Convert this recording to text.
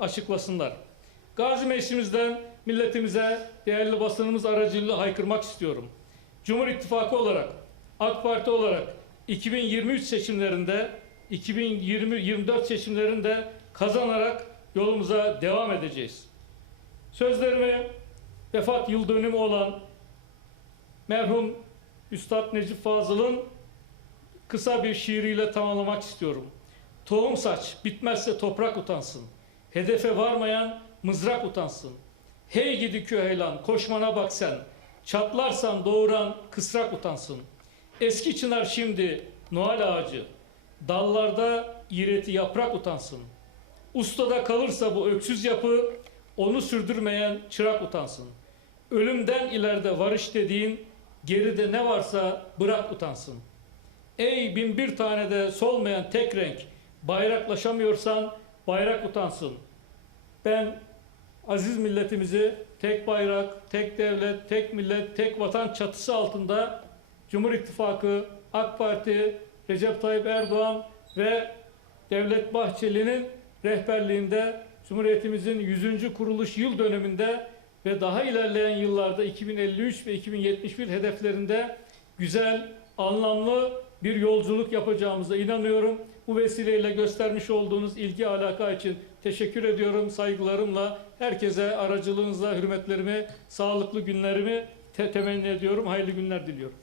açıklasınlar. Gazi Meclisimizden milletimize değerli basınımız aracılığıyla haykırmak istiyorum. Cumhur İttifakı olarak, AK Parti olarak 2023 seçimlerinde, 2020-24 seçimlerinde kazanarak yolumuza devam edeceğiz. Sözlerimi vefat yıl dönümü olan merhum Üstad Necip Fazıl'ın kısa bir şiiriyle tamamlamak istiyorum. Tohum saç, bitmezse toprak utansın. Hedefe varmayan mızrak utansın. Hey gidi küheylan, koşmana bak sen. Çatlarsan doğuran kısrak utansın. Eski çınar şimdi Noel ağacı. Dallarda iğreti yaprak utansın. Ustada kalırsa bu öksüz yapı, onu sürdürmeyen çırak utansın. Ölümden ileride varış dediğin, geride ne varsa bırak utansın. Ey bin bir tane de solmayan tek renk, bayraklaşamıyorsan bayrak utansın. Ben aziz milletimizi tek bayrak, tek devlet, tek millet, tek vatan çatısı altında Cumhur İttifakı, AK Parti, Recep Tayyip Erdoğan ve Devlet Bahçeli'nin rehberliğinde Cumhuriyetimizin 100. kuruluş yıl dönümünde ve daha ilerleyen yıllarda 2053 ve 2071 hedeflerinde güzel, anlamlı bir yolculuk yapacağımıza inanıyorum. Bu vesileyle göstermiş olduğunuz ilgi alaka için teşekkür ediyorum. Saygılarımla herkese aracılığınızla hürmetlerimi, sağlıklı günlerimi te- temenni ediyorum. Hayırlı günler diliyorum.